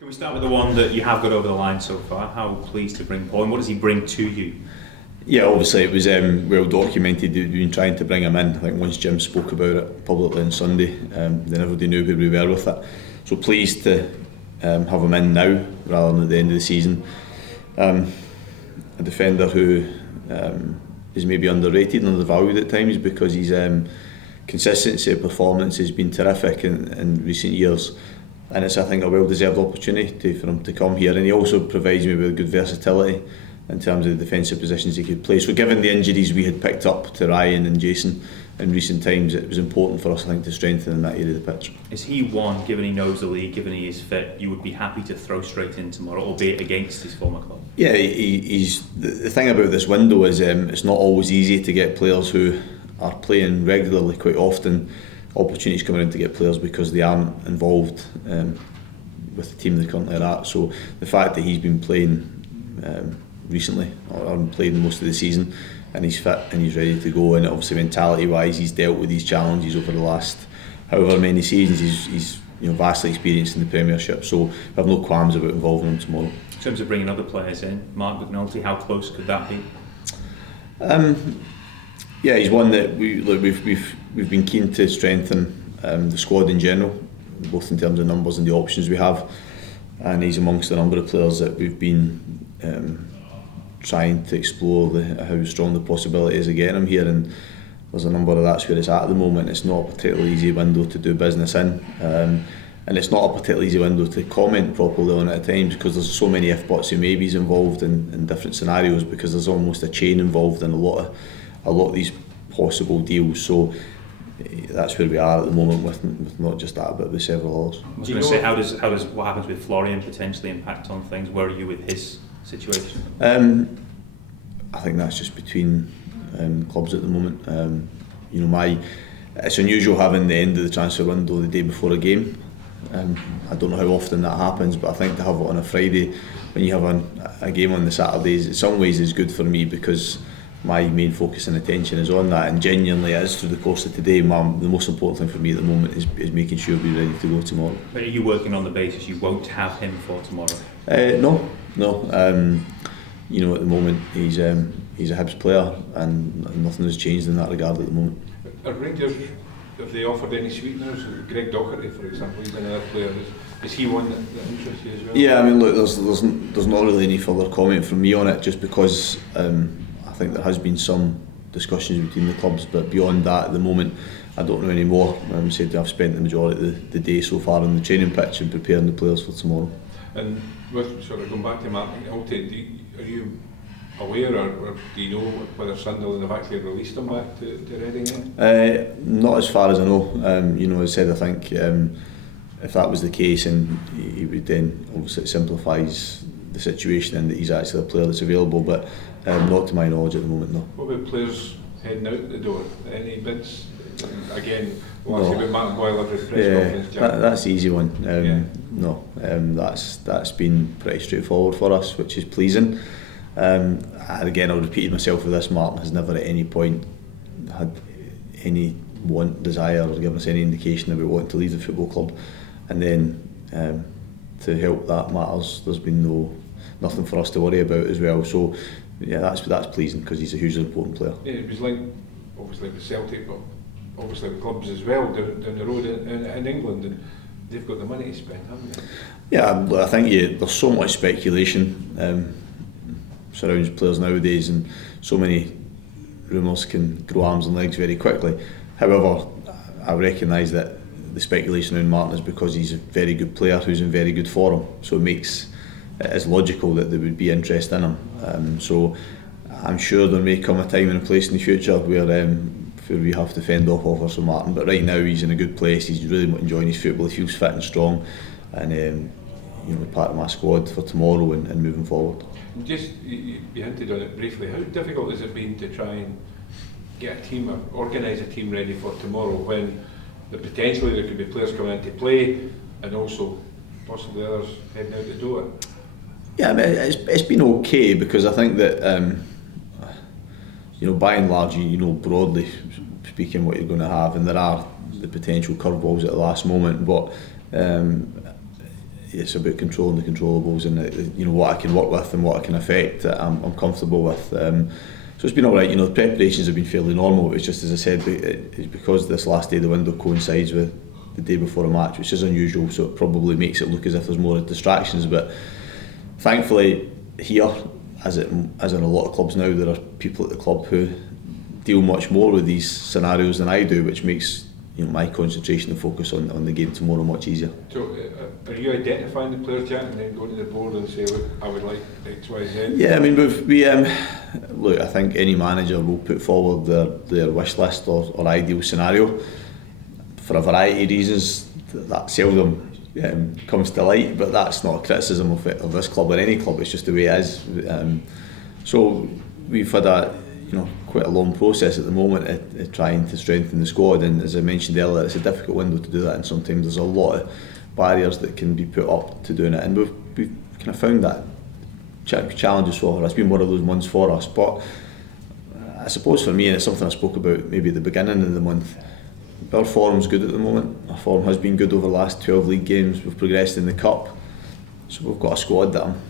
Can we start with the one that you have got over the line so far? How pleased to bring Boyle, and what does he bring to you? Yeah, obviously it was well documented. We've been trying to bring him in. I think once Jim spoke about it publicly on Sunday, then everybody knew where we were with it. So pleased to have him in now rather than at the end of the season. A defender who is maybe underrated and undervalued at times because his consistency of performance has been terrific in recent years. And it's, I think, a well-deserved opportunity for him to come here. And he also provides me with good versatility in terms of the defensive positions he could play. So given the injuries we had picked up to Ryan and Jason in recent times, it was important for us, I think, to strengthen in that area of the pitch. Is he one, given he knows the league, given he is fit, you would be happy to throw straight in tomorrow, albeit against his former club? Yeah, he's the thing about this window is it's not always easy to get players who are playing regularly quite often opportunities coming in to get players because they aren't involved with the team they currently are at. So the fact that he's been playing recently or played most of the season and he's fit and he's ready to go, and obviously mentality wise he's dealt with these challenges over the last however many seasons. He's vastly experienced in the Premiership, so I have no qualms about involving him tomorrow. In terms of bringing other players in, Mark McNulty, how close could that be? Yeah, he's one that we've been keen to strengthen the squad in general, both in terms of numbers and the options we have, and he's amongst a number of players that we've been trying to explore how strong the possibility is of getting him here, and there's a number of that's where it's at the moment. It's not a particularly easy window to do business in, and it's not a particularly easy window to comment properly on it at times because there's so many if, buts and maybes involved in different scenarios, because there's almost a chain involved in a lot of these possible deals. So that's where we are at the moment with not just that but with several others. I was going to say, how does what happens with Florian potentially impact on things? Where are you with his situation? I think that's just between clubs at the moment. It's unusual having the end of the transfer window the day before a game. I don't know how often that happens, but I think to have it on a Friday when you have a game on the Saturdays, in some ways is good for me because my main focus and attention is on that, and genuinely it is through the course of today. The most important thing for me at the moment is making sure we're ready to go tomorrow. But are you working on the basis you won't have him for tomorrow? No. At the moment he's a Hibs player and nothing has changed in that regard at the moment. Are Rangers, have they offered any sweeteners? Greg Docherty, for example, he's another player. Is he one that interests you as well? Yeah, I mean, look, there's not really any further comment from me on it, just because I think there has been some discussions between the clubs, but beyond that at the moment I don't know any more. I've spent the majority of the day so far on the training pitch and preparing the players for tomorrow. And with sort of going back to Mark McNulty, are you aware or do you know whether Sunderland have actually released him back to Reading yet? Not as far as I know. As I said, I think if that was the case, and he would then obviously it simplifies the situation and that he's actually a player that's available, but not to my knowledge at the moment, no. What about players heading out the door? Any bids? Again, we'll ask you about Martin Boyle at his press conference. That's the easy one. No, that's been pretty straightforward for us, which is pleasing. And again, I'll repeat myself with this, Martin has never at any point had any desire or given us any indication about wanting to leave the football club, and then to help that matters, there's been nothing for us to worry about as well. So yeah, that's pleasing because he's a hugely important player. Yeah, it was linked obviously with Celtic, but obviously with clubs as well down the road in England, and they've got the money to spend, haven't they? Yeah, I think there's so much speculation surrounds players nowadays, and so many rumours can grow arms and legs very quickly. However, I recognise that the speculation around Martin is because he's a very good player who's in very good form, so it is logical that there would be interest in him. So I'm sure there may come a time and a place in the future where we have to fend off offers from Martin, but right now he's in a good place. He's really enjoying his football, he feels fit and strong, and part of my squad for tomorrow and moving forward. Just you hinted on it briefly, how difficult has it been to try and get a team or organise a team ready for tomorrow when potentially there could be players coming into play and also possibly others heading out the door? Yeah, I mean, it's been okay because I think that by and large you know broadly speaking what you're going to have, and there are the potential curveballs at the last moment, but it's about controlling the controllables and you know, what I can work with and what I can affect that I'm comfortable with. So it's been all right. You know, the preparations have been fairly normal. It's just, as I said, it's because this last day of the window coincides with the day before a match, which is unusual, so it probably makes it look as if there's more distractions. But thankfully here, as in a lot of clubs now, there are people at the club who deal much more with these scenarios than I do, which makes, you know, my concentration and focus on the game tomorrow much easier. So are you identifying the players yet and then going to the board and say, look, I would like X, Y, Z? Yeah, I mean, look, I think any manager will put forward their wish list or ideal scenario. For a variety of reasons, that seldom comes to light, but that's not a criticism of this club or any club, it's just the way it is. So we've had quite a long process at the moment at trying to strengthen the squad, and as I mentioned earlier, it's a difficult window to do that, and sometimes there's a lot of barriers that can be put up to doing it, and we've kind of found that challenges for us. It's been one of those months for us, but I suppose for me, and it's something I spoke about maybe at the beginning of the month, our form's good at the moment. Our form has been good over the last 12 league games. We've progressed in the cup, so we've got a squad that I'm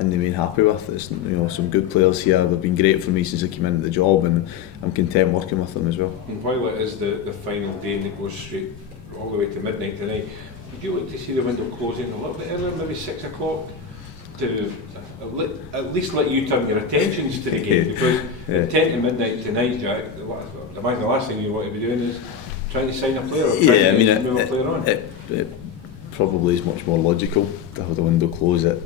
in the main happy with. It's, you know, some good players here. They've been great for me since I came into the job, and I'm content working with them as well. And while it is the final game that goes straight all the way to midnight tonight, would you like to see the window closing a little bit earlier, maybe 6 o'clock, to at least let you turn your attentions to the game? Because at 10 to midnight tonight, Jack, the last thing you want to be doing is trying to sign a player or trying to move a player on. It probably is much more logical to have the window close at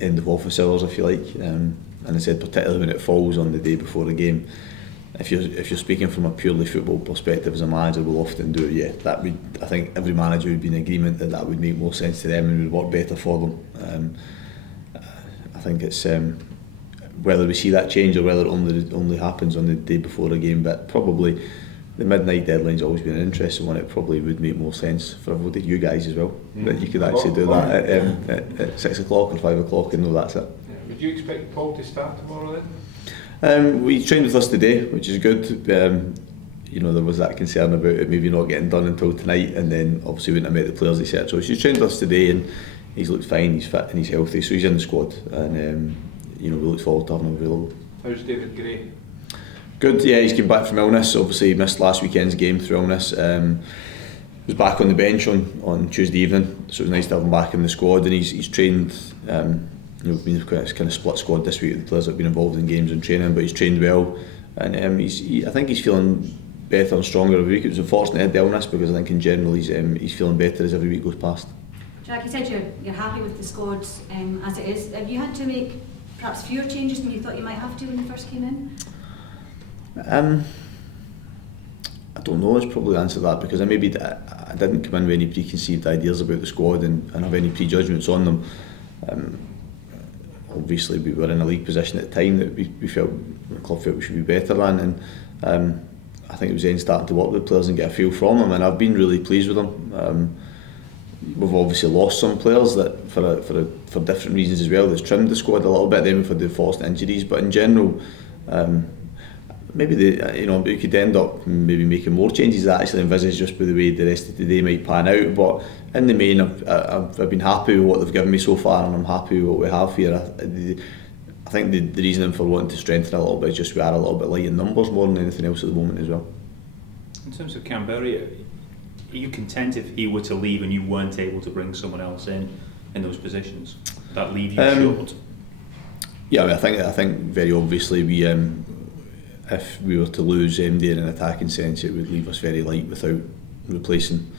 end of office hours, if you like, and I said particularly when it falls on the day before a game. If you're speaking from a purely football perspective, as a manager will often do it, yeah, that would, I think every manager would be in agreement that would make more sense to them and would work better for them. I think it's whether we see that change or whether it only happens on the day before a game, but probably the midnight deadline's always been an interesting one. It probably would make more sense for everybody, you guys as well, that you could actually do that at 6 o'clock or 5 o'clock and know that's it. Yeah. Would you expect Paul to start tomorrow then? We trained with us today, which is good. You know, there was that concern about it maybe not getting done until tonight, and then obviously wouldn't have met the players, etc. So he's trained with us today, and he's looked fine, he's fit and he's healthy, so he's in the squad, and you know, we look forward to having him available. How's David Gray? Good, yeah, he's came back from illness. Obviously he missed last weekend's game through illness. Was back on the bench on Tuesday evening, so it was nice to have him back in the squad, and he's trained. You know, we've been quite a kind of split squad this week. The players have been involved in games and training, but he's trained well, and I think he's feeling better and stronger every week. It was unfortunate he had the illness, because I think in general he's feeling better as every week goes past. Jack, you said you're happy with the squad as it is. Have you had to make perhaps fewer changes than you thought you might have to when you first came in? I don't know, it's probably the answer to that, because I didn't come in with any preconceived ideas about the squad and have any prejudgments on them. Obviously we were in a league position at the time that the club felt we should be better than, and I think it was then starting to work with players and get a feel from them, and I've been really pleased with them. We've obviously lost some players that for different reasons as well. That's trimmed the squad a little bit. Then we've had the forced injuries, but in general, maybe we could end up maybe making more changes than I actually envisaged, just by the way the rest of the day might pan out. But in the main, I've been happy with what they've given me so far, and I'm happy with what we have here. I think the reason for wanting to strengthen a little bit is just we are a little bit light in numbers more than anything else at the moment as well. In terms of Canberra, are you content if he were to leave and you weren't able to bring someone else in those positions? Would that leave you short? Yeah, I mean, I think very obviously if we were to lose MD in an attacking sense, it would leave us very light without replacing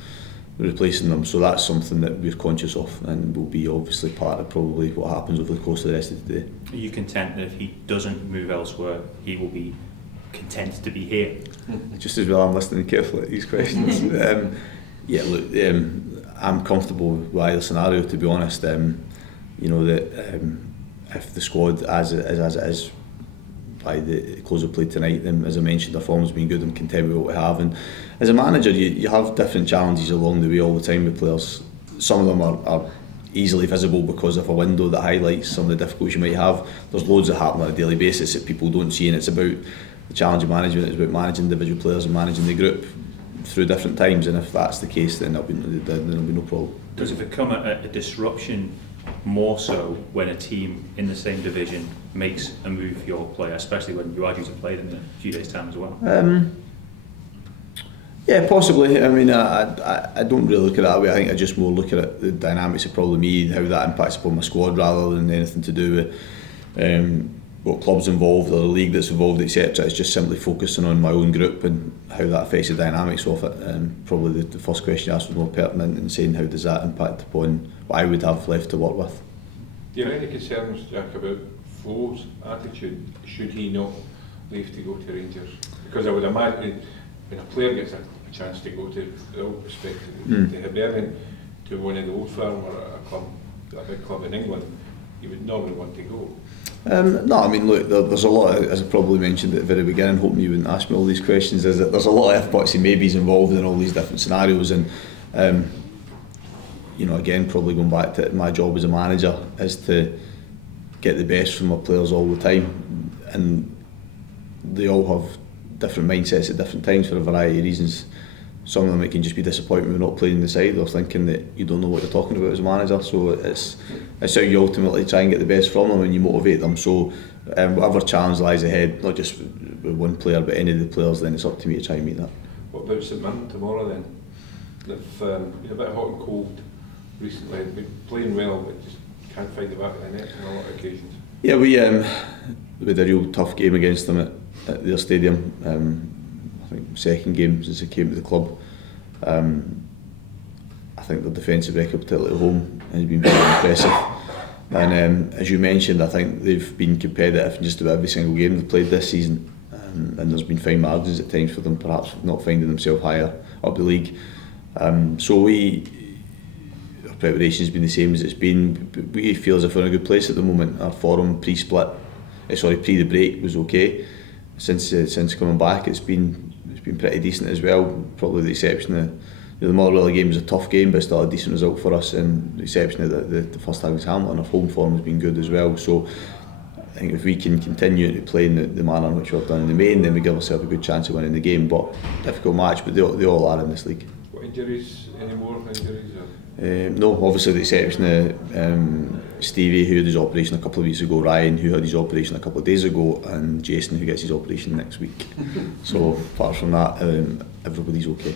them. So that's something that we're conscious of, and will be obviously part of probably what happens over the course of the rest of the day. Are you content that if he doesn't move elsewhere, he will be content to be here? Just as well, I'm listening carefully to these questions. I'm comfortable with either scenario, to be honest. You know, that if the squad as it is by the close of play tonight, then as I mentioned, our form's been good. I'm content with what we have, and as a manager you have different challenges along the way all the time with players. Some of them are easily visible because of a window that highlights some of the difficulties you might have. There's loads that happen on a daily basis that people don't see, and it's about the challenge of management. It's about managing individual players and managing the group through different times, and if that's the case, then there'll be no problem. Does it become a disruption more so when a team in the same division makes a move for your player, especially when you are due to play them in a few days' time as well? Yeah, possibly. I mean, I don't really look at it that way. I think I just more look at it, the dynamics of probably me, how that impacts upon my squad rather than anything to do with what club's involved or the league that's involved, etc. It's just simply focusing on my own group and how that affects the dynamics of it. Probably the first question you asked was more pertinent in saying how does that impact upon what I would have left to work with. Do you have any concerns, Jack, about Flo's attitude should he not leave to go to Rangers? Because I would imagine when a player gets a chance to go to, with all respect to Hibernian, to one of the old firm or a big club in England, you would normally want to go. No, I mean, look, there's a lot, as I probably mentioned at the very beginning, hoping you wouldn't ask me all these questions, is that there's a lot of if-buts and maybes involved in all these different scenarios, and you know, again, probably going back to my job as a manager is to get the best from my players all the time, and they all have different mindsets at different times for a variety of reasons. Some of them, it can just be disappointment with not playing the side or thinking that you don't know what you're talking about as a manager. So it's how you ultimately try and get the best from them and you motivate them. So whatever challenge lies ahead, not just with one player but any of the players, then it's up to me to try and meet that. What about St Mirren tomorrow then? They've been a bit hot and cold recently. They've been playing well but just can't find the back of the net on a lot of occasions. Yeah, we had a real tough game against them at their stadium. I think second game since they came to the club. I think their defensive record, particularly at home, has been very impressive. And as you mentioned, I think they've been competitive in just about every single game they've played this season. And there's been fine margins at times for them, perhaps not finding themselves higher up the league. So our preparation's been the same as it's been. We feel as if we're in a good place at the moment. Our form pre the break was okay. Since coming back, it's been pretty decent as well. Probably the exception of the Motherwell game was a tough game, but still a decent result for us. And the exception of the first time against Hamilton, our home form has been good as well. So I think if we can continue to play in the manner in which we've done in the main, then we give ourselves a good chance of winning the game. But difficult match, but they all are in this league. What injuries? Any more injuries? No, obviously the exception of Stevie, who had his operation a couple of weeks ago, Ryan, who had his operation a couple of days ago, and Jason, who gets his operation next week. So apart from that, everybody's okay.